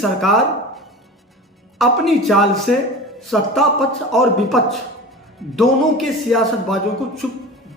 सरकार अपनी चाल से सत्ता पक्ष और विपक्ष दोनों के सियासतबाजों को चुप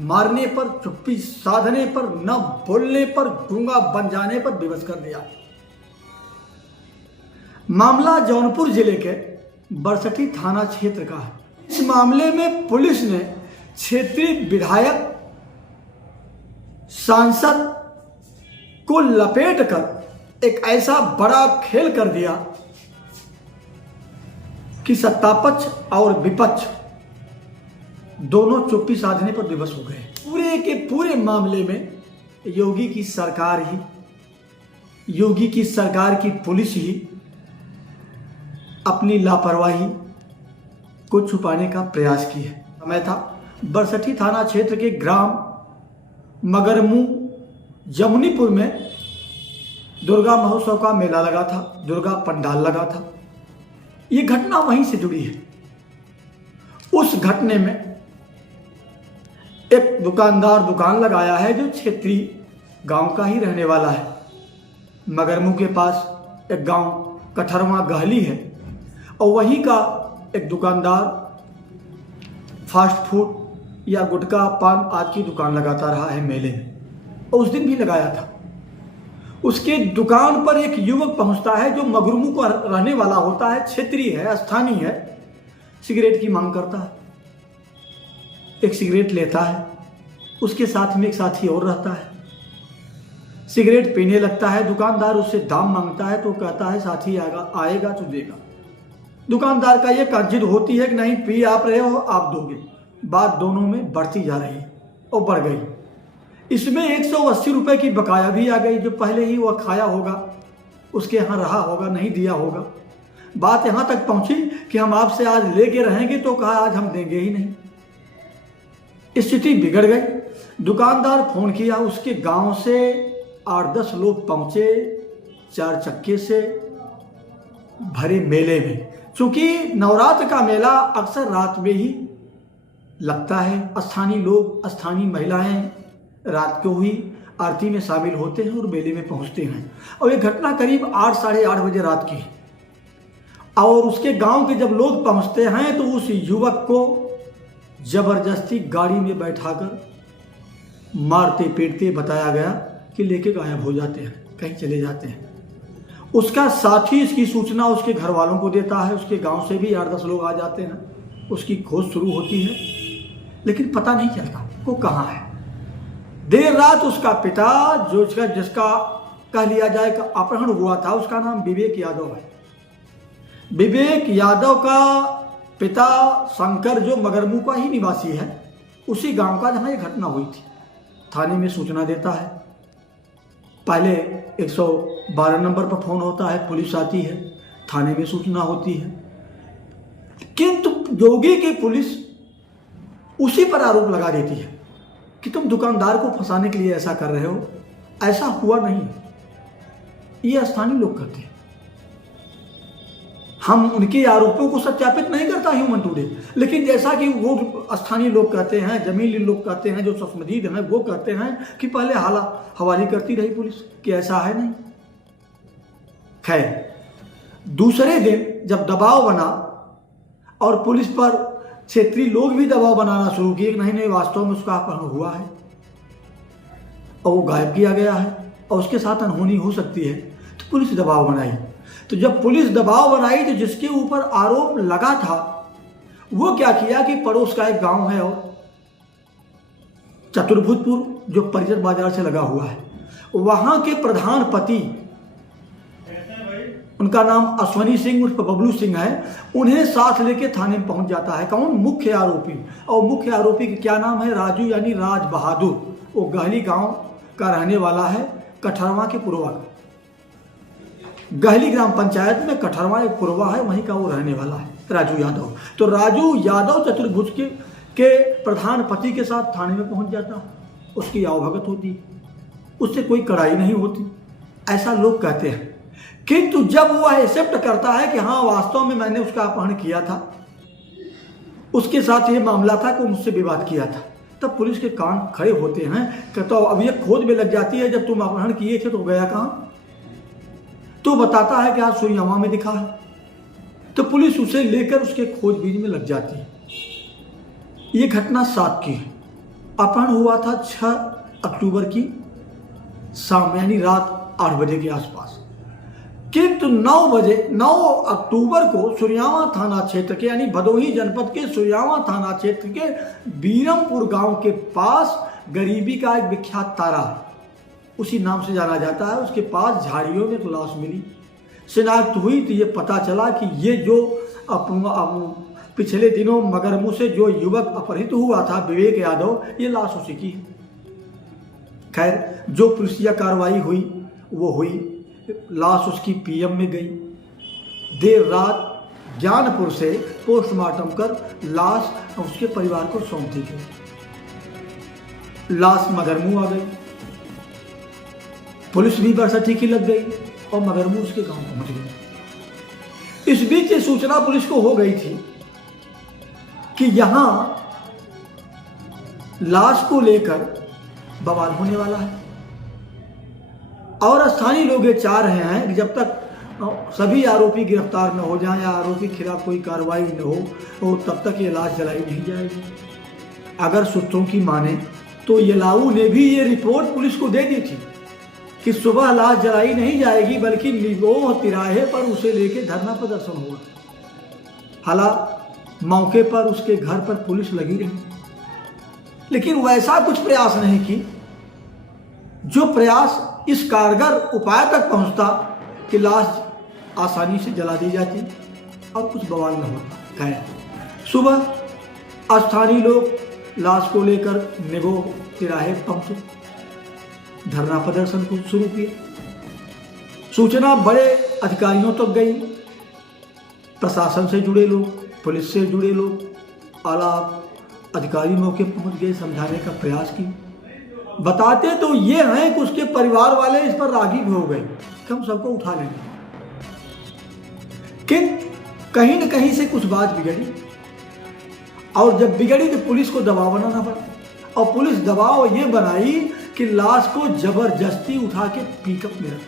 मारने पर, चुप्पी साधने पर, न बोलने पर, गूंगा बन जाने पर विवश कर दिया। मामला जौनपुर जिले के बरसठी थाना क्षेत्र का है। इस मामले में पुलिस ने क्षेत्रीय विधायक, सांसद को लपेटकर एक ऐसा बड़ा खेल कर दिया कि सत्तापक्ष और विपक्ष दोनों चुप्पी साधने पर विवश हो गए। पूरे के पूरे मामले में योगी की सरकार की पुलिस ही अपनी लापरवाही को छुपाने का प्रयास की है। समय था बरसठी थाना क्षेत्र के ग्राम मगरमुंह जमुनीपुर में दुर्गा महोत्सव का मेला लगा था, दुर्गा पंडाल लगा था। ये घटना वहीं से जुड़ी है। उस घटने में एक दुकानदार दुकान लगाया है जो क्षेत्रीय गांव का ही रहने वाला है। मगरमुंह के पास एक गांव कठरवा गहली है और वहीं का एक दुकानदार फास्ट फूड या गुटखा पान आदि की दुकान लगाता रहा है मेले में, और उस दिन भी लगाया था। उसके दुकान पर एक युवक पहुंचता है जो मगरमुंह का रहने वाला होता है, क्षेत्रीय है, स्थानीय है। सिगरेट की मांग करता है, एक सिगरेट लेता है। उसके साथ में एक साथी और रहता है, सिगरेट पीने लगता है। दुकानदार उससे दाम मांगता है तो कहता है साथी आएगा तो देगा। दुकानदार का यह जिद होती है कि नहीं, पी आप रहे हो, आप दोगे। बात दोनों में बढ़ती जा रही है और बढ़ गई। इसमें 180 रुपये की बकाया भी आ गई, जो पहले ही वह खाया होगा, उसके यहाँ रहा होगा, नहीं दिया होगा। बात यहाँ तक पहुँची कि हम आपसे आज लेके रहेंगे, तो कहा आज हम देंगे ही नहीं। स्थिति बिगड़ गई। दुकानदार फोन किया, उसके गांव से 8-10 लोग पहुँचे 4 चक्के से भरे मेले में। चूँकि नवरात्र का मेला अक्सर रात में ही लगता है। स्थानीय लोग, स्थानीय महिलाएं रात को ही आरती में शामिल होते हैं और मेले में पहुंचते हैं। और ये घटना करीब 8, साढ़े 8 बजे रात की है। और उसके गांव के जब लोग पहुंचते हैं तो उस युवक को जबरदस्ती गाड़ी में बैठाकर मारते पीटते बताया गया कि लेके गायब हो जाते हैं, कहीं चले जाते हैं। उसका साथी इसकी सूचना उसके घर वालों को देता है। उसके गांव से भी 8-10 लोग आ जाते हैं। उसकी खोज शुरू होती है, लेकिन पता नहीं चलता वो कहाँ है। देर रात उसका पिता, जिसका कह लिया जाए कि अपहरण हुआ था, उसका नाम विवेक यादव है। विवेक यादव का पिता शंकर, जो मगरमुंह का ही निवासी है, उसी गांव का जहां ये घटना हुई थी, थाने में सूचना देता है। पहले 112 नंबर पर फोन होता है, पुलिस आती है, थाने में सूचना होती है। किंतु योगी की पुलिस उसी पर आरोप लगा देती है कि तुम दुकानदार को फंसाने के लिए ऐसा कर रहे हो। ऐसा हुआ नहीं, ये स्थानीय लोग कहते हैं। हम उनके आरोपों को सत्यापित नहीं करता ह्यूमन टुडे, लेकिन जैसा कि वो स्थानीय लोग कहते हैं, जमीली लोग कहते हैं, जो सफमदीद हैं, वो कहते हैं कि पहले हवाली करती रही पुलिस, कि ऐसा है नहीं। खैर, दूसरे दिन जब दबाव बना और पुलिस पर क्षेत्रीय लोग भी दबाव बनाना शुरू किए कि नहीं वास्तव में उसका अपहरण हुआ है और वो गायब किया गया है और उसके साथ अनहोनी हो सकती है, तो पुलिस दबाव बनाई। तो जब पुलिस दबाव बनाई तो जिसके ऊपर आरोप लगा था वो क्या किया कि पड़ोस का एक गांव है और चतुर्भुजपुर, जो परिषद बाजार से लगा हुआ है, वहां के प्रधान पति, उनका नाम अश्वनी सिंह उर्फ बबलू सिंह है, उन्हें साथ लेके थाने में पहुंच जाता है। कौन? मुख्य आरोपी। और मुख्य आरोपी का क्या नाम है? राजू, यानी राज बहादुर। वो गहली गांव का रहने वाला है, कठरवा के पुरवा का। गहली ग्राम पंचायत में कठरवा एक पुरवा है, वहीं का वो रहने वाला है, राजू यादव। तो राजू यादव चतुर्भुज के प्रधान पति के साथ थाने में पहुंच जाता, उसकी आवभगत होती, उससे कोई कड़ाई नहीं होती, ऐसा लोग कहते हैं। किंतु जब वो एक्सेप्ट करता है कि हाँ वास्तव में मैंने उसका अपहरण किया था, उसके साथ ये मामला था कि मुझसे विवाद किया था, तब पुलिस के कान खड़े होते हैं कि तो अब ये खोज में लग जाती है, जब तुम अपहरण किए थे तो गया कहाँ? तो बताता है कि आज सुइयामा में दिखा है। तो पुलिस उसे लेकर उसके खोजबीन में लग जाती है। ये घटना 7 की है। अपहरण हुआ था 6 अक्टूबर की शाम यानी रात 8 बजे के आसपास। किंतु 9 अक्टूबर को सुरयामा थाना क्षेत्र के यानी भदोही जनपद के सुरयामा थाना क्षेत्र के बीरमपुर गांव के पास गरीबी का एक विख्यात तारा, उसी नाम से जाना जाता है, उसके पास झाड़ियों में तो लाश मिली। शिनाख्त हुई तो ये पता चला कि ये जो पिछले दिनों मगरमुंह से जो युवक अपहृत हुआ था विवेक यादव, ये लाश उसी की है। खैर, जो पुलिसिया कार्रवाई हुई वो हुई। लाश उसकी पीएम में गई। देर रात ज्ञानपुर से पोस्टमार्टम कर लाश उसके परिवार को सौंप दी गई। लाश मगरमुंह आ गई। पुलिस भी बरसठी की लग गई और मगरमुंह उसके गांव पहुंच गई। इस बीच ये सूचना पुलिस को हो गई थी कि यहां लाश को लेकर बवाल होने वाला है और स्थानीय लोग ये चाह रहे हैं कि जब तक सभी आरोपी गिरफ्तार न हो जाएं या आरोपी के खिलाफ कोई कार्रवाई न हो तो तब तक ये लाश जलाई नहीं जाएगी। अगर सूत्रों की माने तो येलाऊ ने भी ये रिपोर्ट पुलिस को दे दी थी कि सुबह लाश जलाई नहीं जाएगी बल्कि निगोह तिराहे पर उसे लेके धरना प्रदर्शन होगा। हालांकि मौके पर उसके घर पर पुलिस लगी रही, लेकिन वैसा कुछ प्रयास नहीं की जो प्रयास इस कारगर उपाय तक पहुंचता कि लाश आसानी से जला दी जाती और कुछ बवाल न होता। खैर, सुबह स्थानीय लोग लाश को लेकर निगोह तिराहे पहुंचे, धरना प्रदर्शन को शुरू किया। सूचना बड़े अधिकारियों तक गई। प्रशासन से जुड़े लोग, पुलिस से जुड़े लोग, आला अधिकारी मौके पहुंच गए, समझाने का प्रयास किया। बताते तो ये हैं कि उसके परिवार वाले इस पर रागी भी हो गए कि हम सबको उठा लेंगे, किंतु कहीं न कहीं से कुछ बात बिगड़ी और जब बिगड़ी तो पुलिस को दबाव बनाना पड़ा और पुलिस दबाव ये बनाई कि लाश को जबरदस्ती उठा के पिकअप में रख।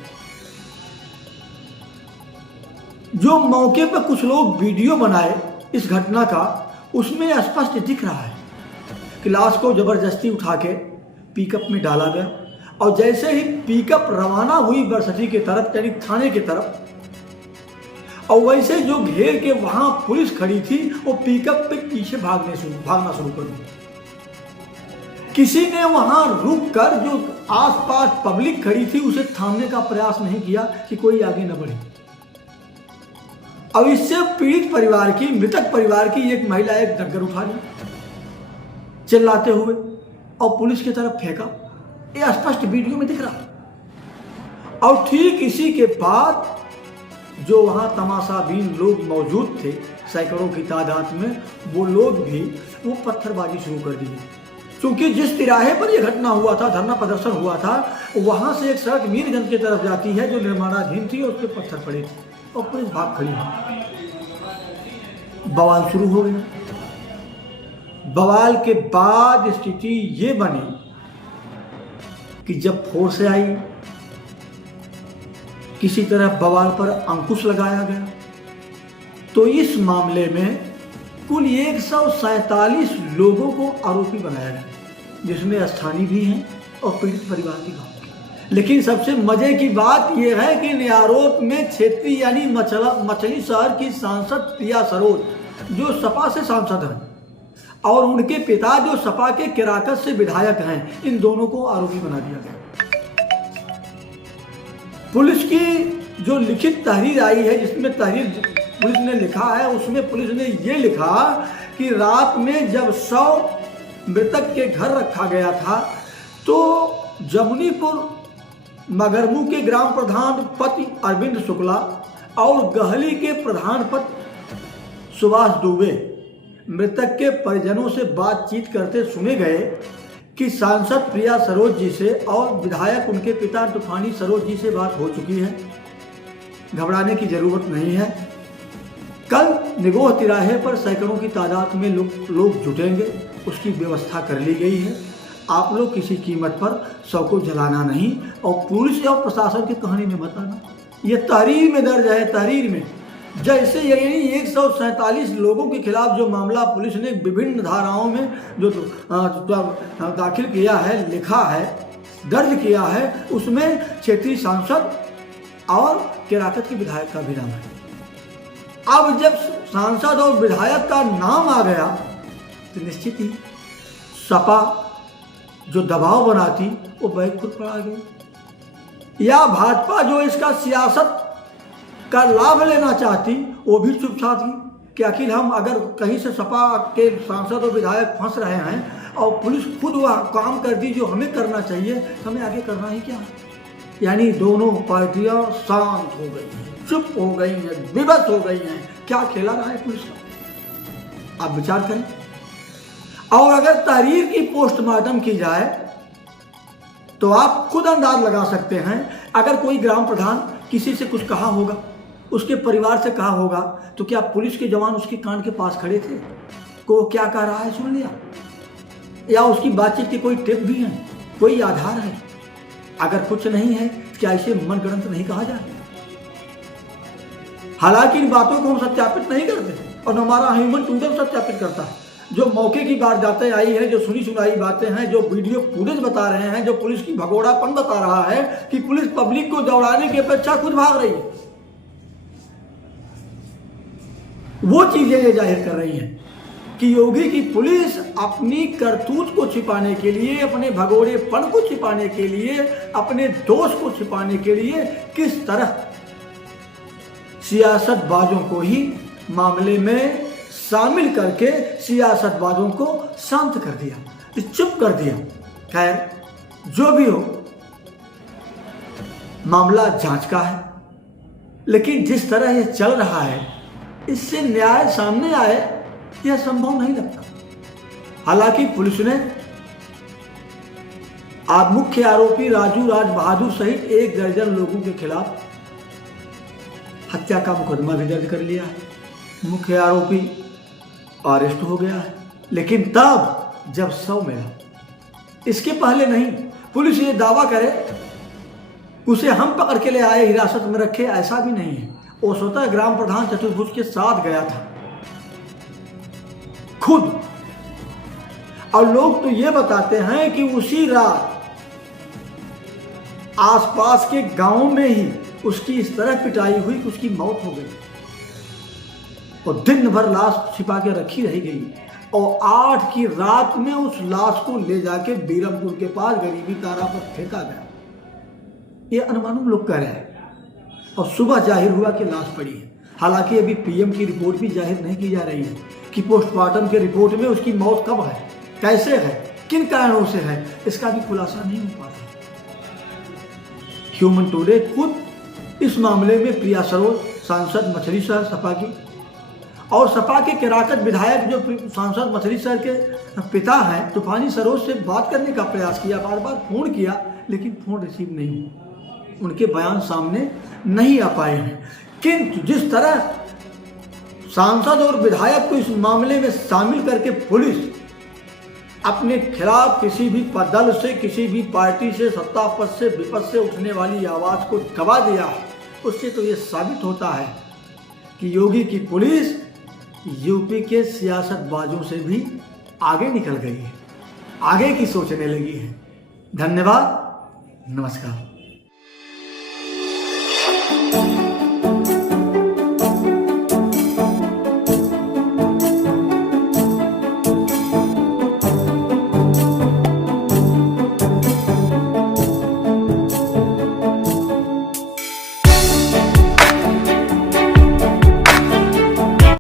जो मौके पर कुछ लोग वीडियो बनाए इस घटना का, उसमें स्पष्ट दिख रहा है कि लाश को जबरदस्ती उठा के पिकअप में डाला गया और जैसे ही पिकअप रवाना हुई बरसठी की तरफ यानी थाने की तरफ, और वैसे जो घेर के वहां पुलिस खड़ी थी वो पिकअप पे पीछे भागना शुरू कर दिया। किसी ने वहां रुक कर जो आसपास पब्लिक खड़ी थी उसे थामने का प्रयास नहीं किया कि कोई आगे न बढ़े। अब इससे पीड़ित परिवार की, मृतक परिवार की एक महिला एक डग्गर उठा ली चिल्लाते हुए और पुलिस की तरफ फेंका। यह स्पष्ट वीडियो में दिख रहा। और ठीक इसी के बाद जो वहां तमाशाबीन लोग मौजूद थे सैकड़ों की तादाद में, वो लोग भी वो पत्थरबाजी शुरू कर दी। क्योंकि जिस तिराहे पर यह घटना हुआ था, धरना प्रदर्शन हुआ था, वहां से एक सड़क मीरगंज की तरफ जाती है जो निर्माणाधीन थी और उस पर पत्थर पड़े थे और पुलिस भाग खड़ी है। बवाल शुरू हो गया। बवाल के बाद स्थिति ये बनी कि जब फोर्स आई, किसी तरह बवाल पर अंकुश लगाया गया, तो इस मामले में कुल 147 लोगों को आरोपी बनाया गया, जिसमें स्थानीय भी हैं और पीड़ित परिवार के गांव के। लेकिन सबसे मजे की बात यह है कि इन आरोप में क्षेत्रीय यानी मछली शहर की सांसद प्रिया सरोज, जो सपा से सांसद हैं, और उनके पिता जो सपा के केराकत से विधायक हैं, इन दोनों को आरोपी बना दिया गया। पुलिस की जो लिखित तहरीर आई है, जिसमें तहरीर पुलिस ने लिखा है, उसमें पुलिस ने ये लिखा कि रात में जब शव मृतक के घर रखा गया था तो जमुनीपुर मगरमुंह के ग्राम प्रधान पति अरविंद शुक्ला और गहली के प्रधान पति सुभाष दुबे मृतक के परिजनों से बातचीत करते सुने गए कि सांसद प्रिया सरोज जी से और विधायक उनके पिता तूफानी सरोज जी से बात हो चुकी है, घबराने की जरूरत नहीं है। कल निगोह तिराहे पर सैकड़ों की तादाद में लोग जुटेंगे, उसकी व्यवस्था कर ली गई है। आप लोग किसी कीमत पर शव को जलाना नहीं और पुलिस और प्रशासन की कहानी में मत आना। ये तहरीर में दर्ज है, तहरीर में। जैसे यानी 147 लोगों के खिलाफ जो मामला पुलिस ने विभिन्न धाराओं में जो दाखिल किया है, लिखा है, दर्ज किया है, उसमें क्षेत्रीय सांसद और केराकत के विधायक का भी नाम है। अब जब सांसद और विधायक का नाम आ गया तो निश्चित ही सपा जो दबाव बनाती वो बैग खुद पड़ा गई, या भाजपा जो इसका सियासत का लाभ लेना चाहती वो भी चुपचाप थी कि आखिर हम अगर कहीं से सपा के सांसद और विधायक फंस रहे हैं और पुलिस खुद वह काम कर दी जो हमें करना चाहिए, हमें आगे करना ही क्या है। यानी दोनों पार्टियां शांत हो गई हैं, चुप हो गई हैं, विवश हो गई हैं। क्या खेला रहा है पुलिस का, आप विचार करें। और अगर तहरीर की पोस्टमार्टम की जाए तो आप खुद अंदाज लगा सकते हैं, अगर कोई ग्राम प्रधान किसी से कुछ कहा होगा, उसके परिवार से कहा होगा, तो क्या पुलिस के जवान उसके कान के पास खड़े थे को क्या कह रहा है सुन लिया, या उसकी बातचीत की कोई टिप भी है, कोई आधार है? अगर कुछ नहीं है क्या इसे मनगढ़ंत नहीं कहा जाए? हालांकि इन बातों को हम सत्यापित नहीं करते और हमारा ह्यूमन टूडल सत्यापित करता है। जो मौके की वारदातें आई हैं, जो सुनी सुनाई बातें हैं, जो वीडियो फुटेज बता रहे हैं, जो पुलिस की भगोड़ापन बता रहा है कि पुलिस पब्लिक को दौड़ाने की अपेक्षा खुद भाग रही है, वो चीजें ये जाहिर कर रही हैं कि योगी की पुलिस अपनी करतूत को छिपाने के लिए, अपने भगोड़ेपन को छिपाने के लिए, अपने दोष को छिपाने के लिए किस तरह सियासतबाजों को ही मामले में शामिल करके सियासतबाजों को शांत कर दिया, चुप कर दिया। खैर जो भी हो, मामला जांच का है, लेकिन जिस तरह यह चल रहा है इससे न्याय सामने आए यह संभव नहीं लगता। हालांकि पुलिस ने आज मुख्य आरोपी राजू राज बहादुर सहित 1 दर्जन लोगों के खिलाफ हत्या का मुकदमा भी दर्ज कर लिया है। मुख्य आरोपी अरेस्ट हो गया है, लेकिन तब जब शव मिला, इसके पहले नहीं। पुलिस ये दावा करे उसे हम पकड़ के ले आए, हिरासत में रखे, ऐसा भी नहीं है। वो स्वतः ग्राम प्रधान चतुर्भुज के साथ गया था खुद। और लोग तो ये बताते हैं कि उसी रात आसपास के गांव में ही उसकी इस तरह पिटाई हुई कि उसकी मौत हो गई और दिन भर लाश छिपा के रखी रह गई। और 8 की रात में उस लाश को ले जाके बीरमपुर के पास गरीबी तारा पर फेंका गया, ये अनुमानित लोग कह रहे हैं। और सुबह जाहिर हुआ कि लाश पड़ी है। हालांकि अभी पीएम की रिपोर्ट भी जाहिर नहीं की जा रही है कि पोस्टमार्टम के रिपोर्ट में उसकी मौत कब है, कैसे है, किन कारणों से है, इसका भी खुलासा नहीं हो पाता। ह्यूमन टुडे खुद इस मामले में प्रिया सरोज, सांसद मछली शहर सपा की, और सपा के केराकत विधायक जो सांसद मछली शहर के पिता हैं तूफानी सरोज से बात करने का प्रयास किया, बार बार फोन किया, लेकिन फोन रिसीव नहीं हुआ, उनके बयान सामने नहीं आ पाए हैं। किंतु जिस तरह सांसद और विधायक को इस मामले में शामिल करके पुलिस अपने खिलाफ किसी भी दल से, किसी भी पार्टी से, सत्ता पद से, विपक्ष से उठने वाली आवाज को दबा दिया, उससे तो ये साबित होता है कि योगी की पुलिस यूपी के सियासतबाजों से भी आगे निकल गई है, आगे की सोचने लगी है। धन्यवाद, नमस्कार।